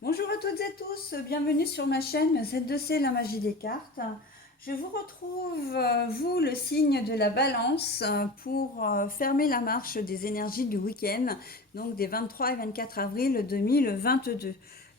Bonjour à toutes et tous, bienvenue sur ma chaîne Z2C La Magie des Cartes. Je vous retrouve, vous, le signe de la Balance, pour fermer la marche des énergies du week-end, donc des 23 et 24 avril 2022.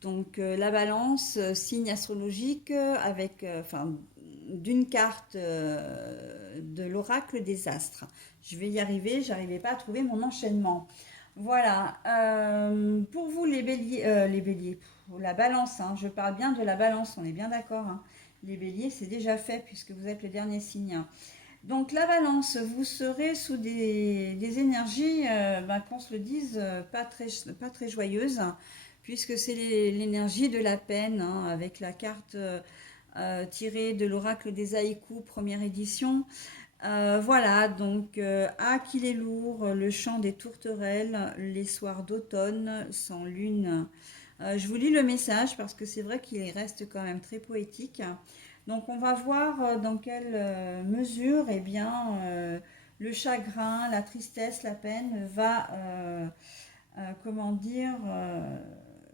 Donc la Balance, signe astrologique avec, d'une carte de l'oracle des astres. Je vais y arriver, j'arrivais pas à trouver mon enchaînement. Voilà. Pour vous les béliers, la balance, hein, je parle bien de la balance, on est bien d'accord, hein. Les béliers, c'est déjà fait puisque vous êtes le dernier signe. Donc la balance, vous serez sous des énergies, qu'on se le dise, pas très joyeuses, puisque c'est l'énergie de la peine, hein, avec la carte tirée de l'oracle des haïkus, première édition. Voilà, donc ah qu'il est lourd, le chant des tourterelles, les soirs d'automne sans lune. Je vous lis le message parce que c'est vrai qu'il reste quand même très poétique. Donc on va voir dans quelle mesure eh bien, le chagrin, la tristesse, la peine va, comment dire,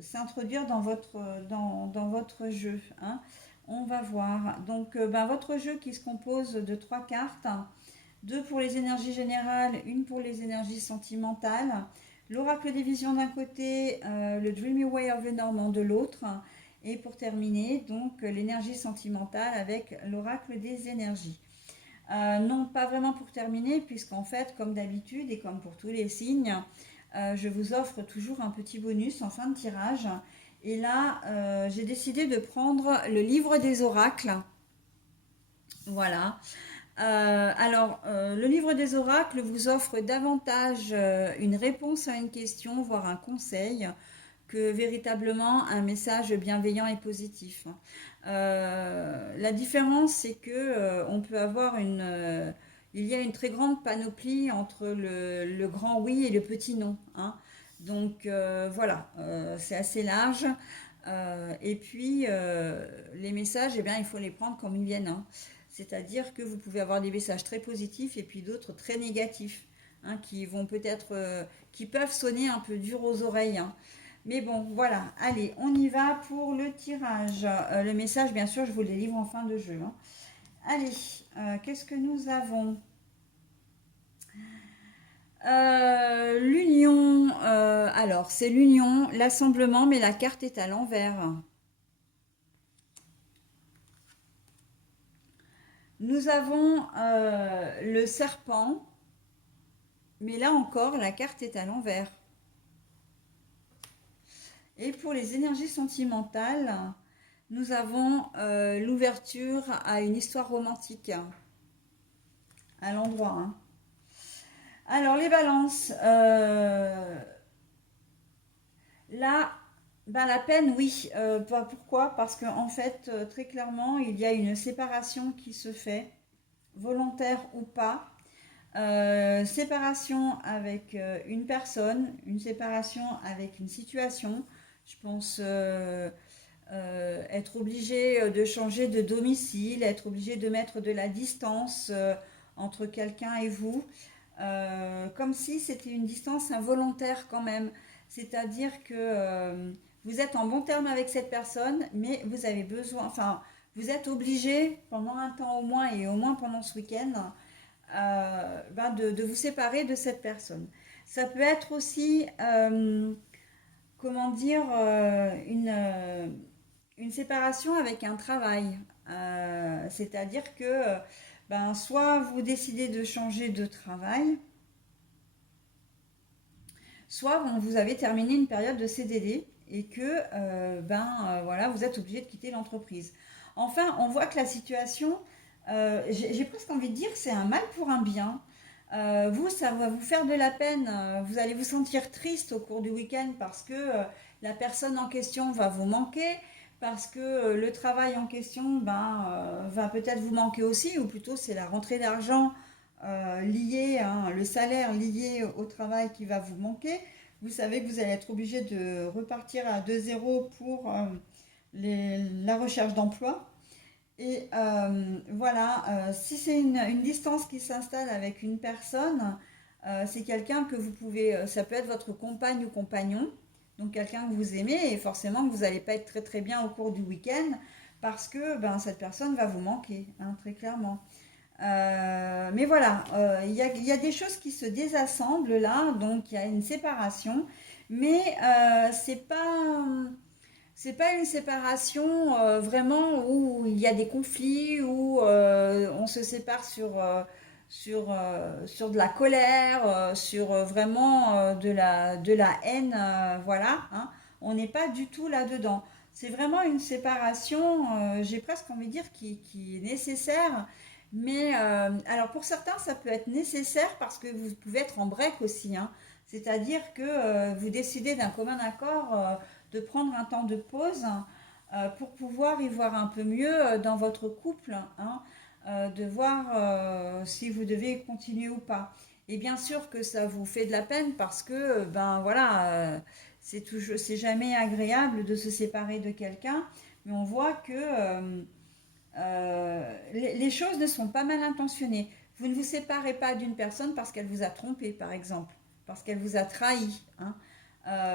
s'introduire dans votre jeu, hein. On va voir. Donc votre jeu qui se compose de trois cartes. Deux pour les énergies générales, une pour les énergies sentimentales. L'oracle des visions d'un côté, le Dreamy Way of the Normand de l'autre. Et pour terminer, donc l'énergie sentimentale avec l'oracle des énergies. Non, pas vraiment pour terminer, puisqu'en fait, comme d'habitude et comme pour tous les signes, je vous offre toujours un petit bonus en fin de tirage. Et là, j'ai décidé de prendre le livre des oracles. Voilà. Le livre des oracles vous offre davantage une réponse à une question, voire un conseil, que véritablement un message bienveillant et positif. La différence, c'est que on peut avoir il y a une très grande panoplie entre le grand oui et le petit non, hein. Donc voilà, c'est assez large. Et puis les messages, eh bien, il faut les prendre comme ils viennent, hein. C'est-à-dire que vous pouvez avoir des messages très positifs et puis d'autres très négatifs, hein, qui vont peut-être, qui peuvent sonner un peu dur aux oreilles, hein. Mais bon, voilà, allez, on y va pour le tirage. Le message, bien sûr, je vous les livre en fin de jeu, hein. Allez, qu'est-ce que nous avons? L'union, alors c'est l'union, l'assemblement, mais la carte est à l'envers. Nous avons le serpent, mais là encore, la carte est à l'envers. Et pour les énergies sentimentales, nous avons l'ouverture à une histoire romantique à l'endroit, hein. Alors les balances, là, la peine, oui. Pourquoi? Parce qu'en fait, très clairement, il y a une séparation qui se fait, volontaire ou pas. Séparation avec une personne, une séparation avec une situation. Je pense être obligé de changer de domicile, être obligé de mettre de la distance entre quelqu'un et vous, comme si c'était une distance involontaire quand même. C'est-à-dire que vous êtes en bon terme avec cette personne, mais vous avez besoin, vous êtes obligé pendant un temps au moins et au moins pendant ce week-end de vous séparer de cette personne. Ça peut être aussi, comment dire, une séparation avec un travail. C'est-à-dire que soit vous décidez de changer de travail, soit vous avez terminé une période de CDD et que voilà, vous êtes obligé de quitter l'entreprise. Enfin, on voit que la situation, j'ai presque envie de dire, c'est un mal pour un bien. Vous, ça va vous faire de la peine. Vous allez vous sentir triste au cours du week-end parce que la personne en question va vous manquer, parce que le travail en question va peut-être vous manquer aussi, ou plutôt c'est la rentrée d'argent liée, hein, le salaire lié au travail qui va vous manquer. Vous savez que vous allez être obligé de repartir à 2-0 pour la recherche d'emploi. Et voilà, si c'est une distance qui s'installe avec une personne, c'est quelqu'un que vous pouvez, ça peut être votre compagne ou compagnon, Donc quelqu'un que vous aimez et forcément que vous n'allez pas être très très bien au cours du week-end parce que ben, cette personne va vous manquer, hein, très clairement. Mais voilà, il y a des choses qui se désassemblent là, donc il y a une séparation, mais c'est pas une séparation vraiment où il y a des conflits, où on se sépare sur de la colère, sur vraiment de la haine, voilà, hein. On n'est pas du tout là-dedans. C'est vraiment une séparation, j'ai presque envie de dire, qui est nécessaire. Mais alors pour certains, ça peut être nécessaire parce que vous pouvez être en break aussi, hein. C'est-à-dire que vous décidez d'un commun accord de prendre un temps de pause pour pouvoir y voir un peu mieux dans votre couple, hein, de voir si vous devez continuer ou pas. Et bien sûr que ça vous fait de la peine parce que ben voilà, c'est jamais agréable de se séparer de quelqu'un, mais on voit que les choses ne sont pas mal intentionnées. Vous ne vous séparez pas d'une personne parce qu'elle vous a trompé, par exemple, parce qu'elle vous a trahi, hein.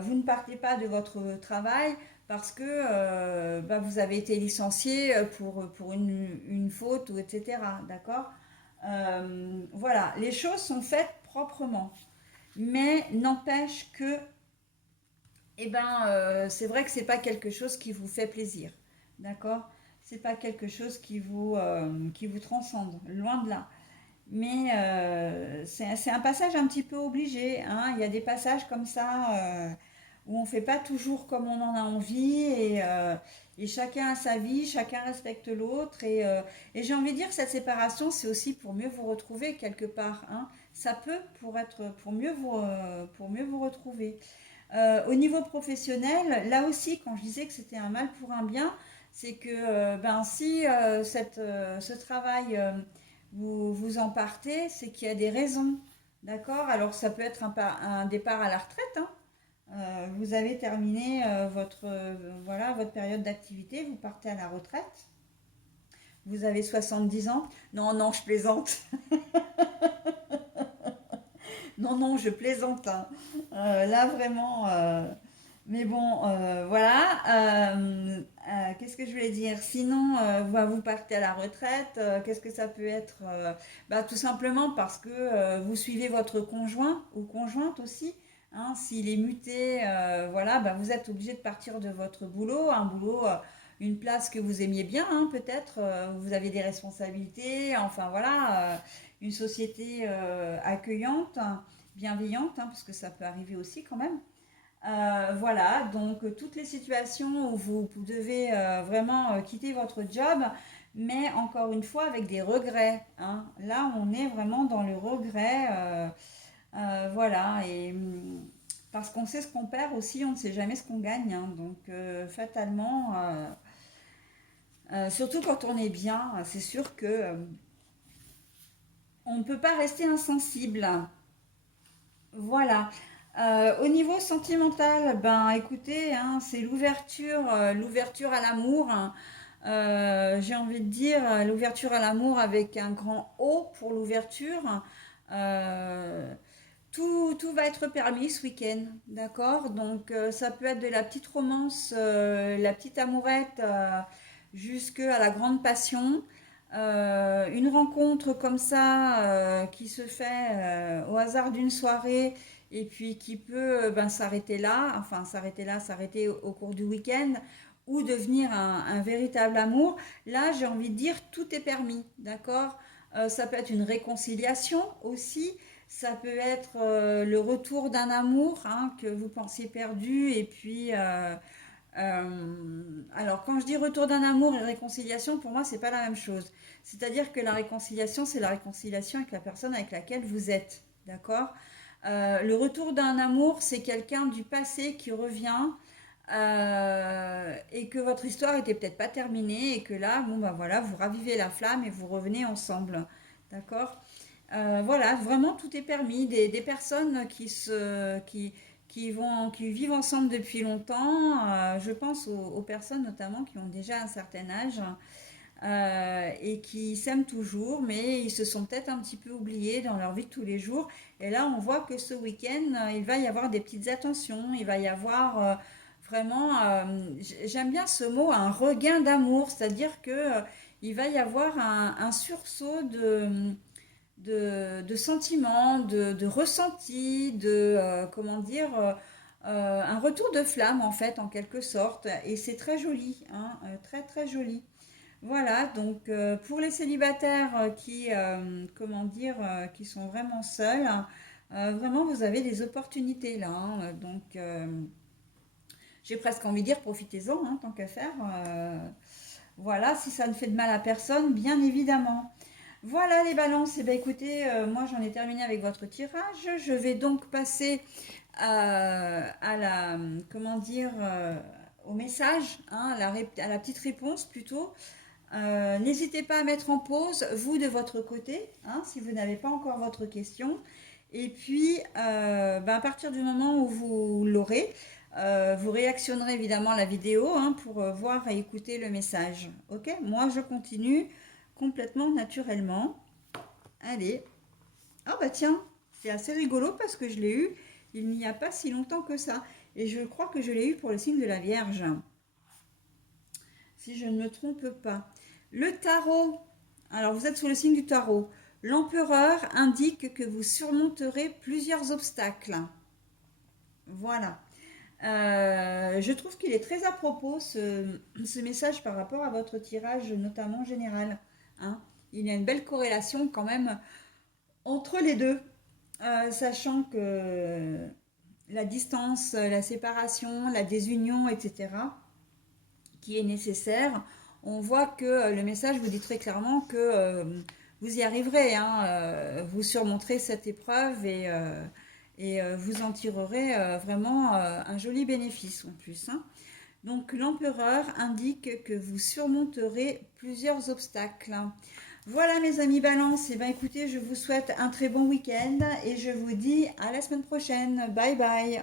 Vous ne partez pas de votre travail parce que bah, vous avez été licencié pour une faute, ou etc. D'accord. Voilà, les choses sont faites proprement, mais n'empêche que eh ben, c'est vrai que c'est pas quelque chose qui vous fait plaisir, d'accord? C'est pas quelque chose qui vous transcende, loin de là. Mais c'est un passage un petit peu obligé, hein. Il y a des passages comme ça où on fait pas toujours comme on en a envie et chacun a sa vie, chacun respecte l'autre. Et j'ai envie de dire que cette séparation, c'est aussi pour mieux vous retrouver quelque part, hein. Ça peut pour mieux vous retrouver. Au niveau professionnel, là aussi, quand je disais que c'était un mal pour un bien, c'est que ben, si ce travail, vous en partez, c'est qu'il y a des raisons. D'accord. Alors, ça peut être un départ à la retraite, hein. Vous avez terminé voilà, votre période d'activité, vous partez à la retraite, vous avez 70 ans. Non, non, je plaisante. Non, non, je plaisante, hein. Là, vraiment. Mais bon, voilà. Qu'est-ce que je voulais dire? Sinon, vous partez à la retraite. Qu'est-ce que ça peut être? Bah, tout simplement parce que vous suivez votre conjoint ou conjointe aussi, hein. S'il est muté, voilà, bah, vous êtes obligé de partir de votre boulot, un boulot, une place que vous aimiez bien, hein, peut-être. Vous avez des responsabilités, enfin voilà, une société accueillante, bienveillante, hein, parce que ça peut arriver aussi quand même. Voilà, donc toutes les situations où vous devez vraiment quitter votre job, mais encore une fois avec des regrets, hein. Là, on est vraiment dans le regret, voilà, et parce qu'on sait ce qu'on perd aussi, on ne sait jamais ce qu'on gagne, hein. Donc fatalement, surtout quand on est bien, c'est sûr que on ne peut pas rester insensible. Voilà. Au niveau sentimental, ben écoutez, hein, c'est l'ouverture à l'amour, hein. J'ai envie de dire l'ouverture à l'amour avec un grand O pour l'ouverture. Euh, tout va être permis ce week-end, d'accord? Donc ça peut être de la petite romance, la petite amourette, jusqu'à la grande passion. Une rencontre comme ça qui se fait au hasard d'une soirée et puis qui peut ben, s'arrêter là, enfin s'arrêter au cours du week-end ou devenir un véritable amour. Là, j'ai envie de dire tout est permis, d'accord? Ça peut être une réconciliation aussi. Ça peut être le retour d'un amour, hein, que vous pensiez perdu et puis alors, quand je dis retour d'un amour et réconciliation, pour moi, c'est pas la même chose. C'est-à-dire que la réconciliation, c'est la réconciliation avec la personne avec laquelle vous êtes. D'accord. Le retour d'un amour, c'est quelqu'un du passé qui revient et que votre histoire était peut-être pas terminée et que là, bon, bah voilà, vous ravivez la flamme et vous revenez ensemble. D'accord. Voilà, vraiment tout est permis. Des personnes qui vivent ensemble depuis longtemps. Je pense aux personnes notamment qui ont déjà un certain âge. et qui s'aiment toujours, mais ils se sont peut-être un petit peu oubliés dans leur vie de tous les jours. Et là, on voit que ce week-end, il va y avoir des petites attentions, il va y avoir vraiment, j'aime bien ce mot, un regain d'amour, c'est-à-dire que il va y avoir un sursaut de sentiments, de ressentis, comment dire, un retour de flamme en fait, en quelque sorte. Et c'est très joli, hein, très très joli. Voilà, donc pour les célibataires comment dire, qui sont vraiment seuls, vraiment vous avez des opportunités là, hein. Donc j'ai presque envie de dire profitez-en, hein, tant qu'à faire. Voilà, si ça ne fait de mal à personne, bien évidemment. Voilà les balances. Et bien écoutez, moi j'en ai terminé avec votre tirage. Je vais donc passer à la, comment dire, au message, hein, à la petite réponse plutôt. N'hésitez pas à mettre en pause, vous de votre côté, hein, si vous n'avez pas encore votre question. Et puis, à partir du moment où vous l'aurez, vous réactionnerez évidemment à la vidéo, hein, pour voir et écouter le message. Ok? Moi, je continue complètement naturellement. Allez. Ah bah tiens, c'est assez rigolo parce que je l'ai eu il n'y a pas si longtemps que ça. Et je crois que je l'ai eu pour le signe de la Vierge, si je ne me trompe pas. Le tarot. Alors, vous êtes sous le signe du tarot. L'empereur indique que vous surmonterez plusieurs obstacles. Voilà. Je trouve qu'il est très à propos ce message par rapport à votre tirage, notamment général, hein. Il y a une belle corrélation quand même entre les deux, sachant que la distance, la séparation, la désunion, etc., qui est nécessaire, on voit que le message vous dit très clairement que vous y arriverez, hein, vous surmonterez cette épreuve et vous en tirerez vraiment un joli bénéfice en plus, hein. Donc l'empereur indique que vous surmonterez plusieurs obstacles. Voilà mes amis Balance, et bien écoutez, je vous souhaite un très bon week-end et je vous dis à la semaine prochaine. Bye bye.